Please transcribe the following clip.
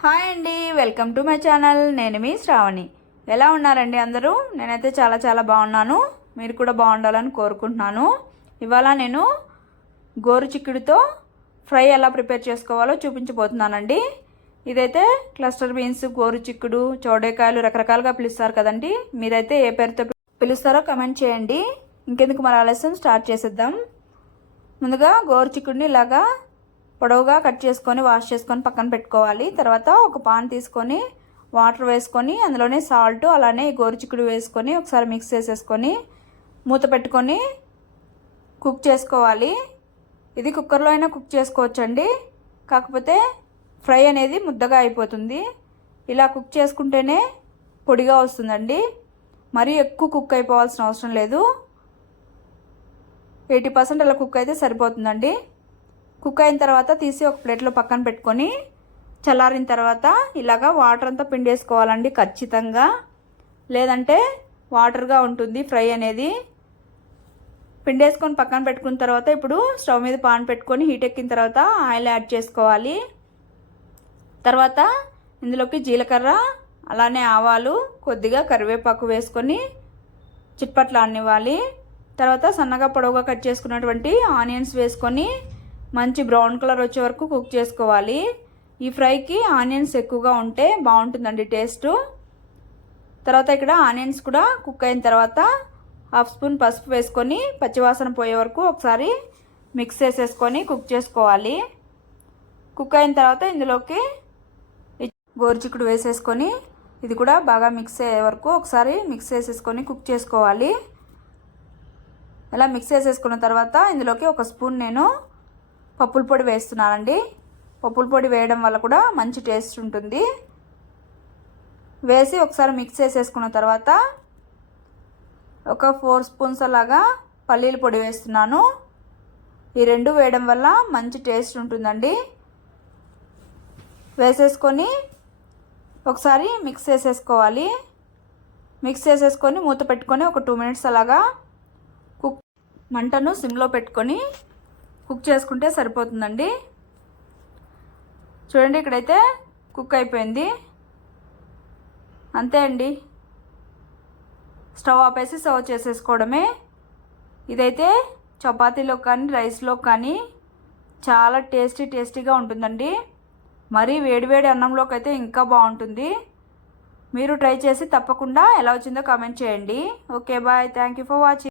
Hi అండి welcome to my channel. నేను మీ శ్రావణి. ఎలా ఉన్నారండి అందరూ? నేనైతే చాలా చాలా బాగున్నాను. మీరు కూడా బాగుండాలని కోరుకుంటున్నాను. ఇవాళ నేను గోరు చిక్కుడుతో ఫ్రై ఎలా ప్రిపేర్ చేసుకోవాలో చూపించబోతున్నానండి. ఇదైతే క్లస్టర్ బీన్స్ గోరు చిక్కుడు చౌడేకాయలు రకరకాలుగా పిలుస్తారు కదండి. మీరైతే ఏ పేరుతో పిలుస్తారో కమెంట్ చేయండి. ఇంకెందుకు మరి ఆలస్యం? స్టార్ట్ చేసేద్దాం. ముందుగా గోరు చిక్కుడిని ఇలాగా పొడవుగా కట్ చేసుకొని వాష్ చేసుకొని పక్కన పెట్టుకోవాలి. తర్వాత ఒక పాన్ తీసుకొని వాటర్ వేసుకొని అందులోనే సాల్ట్ అలానే గోరుచిక్కుడు వేసుకొని ఒకసారి మిక్స్ చేసేసుకొని మూత పెట్టుకొని కుక్ చేసుకోవాలి. ఇది కుక్కర్లో అయినా కుక్ చేసుకోవచ్చండి. కాకపోతే ఫ్రై అనేది ముద్దగా అయిపోతుంది. ఇలా కుక్ చేసుకుంటేనే పొడిగా వస్తుందండి. మరీ ఎక్కువ కుక్ అయిపోవాల్సిన అవసరం లేదు. ఎయిటీ పర్సెంట్ అలా కుక్ అయితే సరిపోతుందండి. కుక్ అయిన తర్వాత తీసి ఒక ప్లేట్లో పక్కన పెట్టుకొని చల్లారిన తర్వాత ఇలాగా వాటర్ అంతా పిండేసుకోవాలండి ఖచ్చితంగా. లేదంటే వాటర్గా ఉంటుంది ఫ్రై అనేది. పిండేసుకొని పక్కన పెట్టుకున్న తర్వాత ఇప్పుడు స్టవ్ మీద పాన్ పెట్టుకొని హీట్ ఎక్కిన తర్వాత ఆయిల్ యాడ్ చేసుకోవాలి. తర్వాత ఇందులోకి జీలకర్ర అలానే ఆవాలు కొద్దిగా కరివేపాకు వేసుకొని చిట్పట్లు అన్నివ్వాలి తర్వాత సన్నగా పొడవుగా కట్ చేసుకున్నటువంటి ఆనియన్స్ వేసుకొని మంచి బ్రౌన్ కలర్ వచ్చే వరకు కుక్ చేసుకోవాలి. ఈ ఫ్రైకి ఆనియన్స్ ఎక్కువగా ఉంటే బాగుంటుందండి టేస్ట్. తర్వాత ఇక్కడ ఆనియన్స్ కూడా కుక్ అయిన తర్వాత హాఫ్ స్పూన్ పసుపు వేసుకొని పచ్చివాసన పోయే వరకు ఒకసారి మిక్స్ చేసేసుకొని కుక్ చేసుకోవాలి. కుక్ అయిన తర్వాత ఇందులోకి గోరుచిక్కుడు వేసేసుకొని ఇది కూడా బాగా మిక్స్ అయ్యే వరకు ఒకసారి మిక్స్ చేసేసుకొని కుక్ చేసుకోవాలి. ఇలా మిక్స్ చేసేసుకున్న తర్వాత ఇందులోకి ఒక స్పూన్ నేను పప్పుల పొడి వేస్తున్నానండి. పప్పుల పొడి వేయడం వల్ల కూడా మంచి టేస్ట్ ఉంటుంది. వేసి ఒకసారి మిక్స్ చేసేసుకున్న తర్వాత ఒక ఫోర్ స్పూన్స్ అలాగా పల్లీల పొడి వేస్తున్నాను. ఈ రెండు వేయడం వల్ల మంచి టేస్ట్ ఉంటుందండి. వేసేసుకొని ఒకసారి మిక్స్ చేసేసుకోవాలి. మిక్స్ చేసేసుకొని మూత పెట్టుకొని ఒక టూ మినిట్స్ అలాగా కుక్ మంటను సిమ్లో పెట్టుకొని కుక్ చేసుకుంటే సరిపోతుందండి. చూడండి ఇక్కడైతే కుక్ అయిపోయింది. అంతే అండి. స్టవ్ ఆపేసి సర్వ్ చేసేసుకోవడమే. ఇదైతే చపాతీలో కానీ రైస్లో కానీ చాలా టేస్టీ టేస్టీగా ఉంటుందండి. మరీ వేడివేడి అన్నంలోకి అయితే ఇంకా బాగుంటుంది. మీరు ట్రై చేసి తప్పకుండా ఎలా వచ్చిందో కామెంట్ చేయండి. Okay bye. Thank you for watching.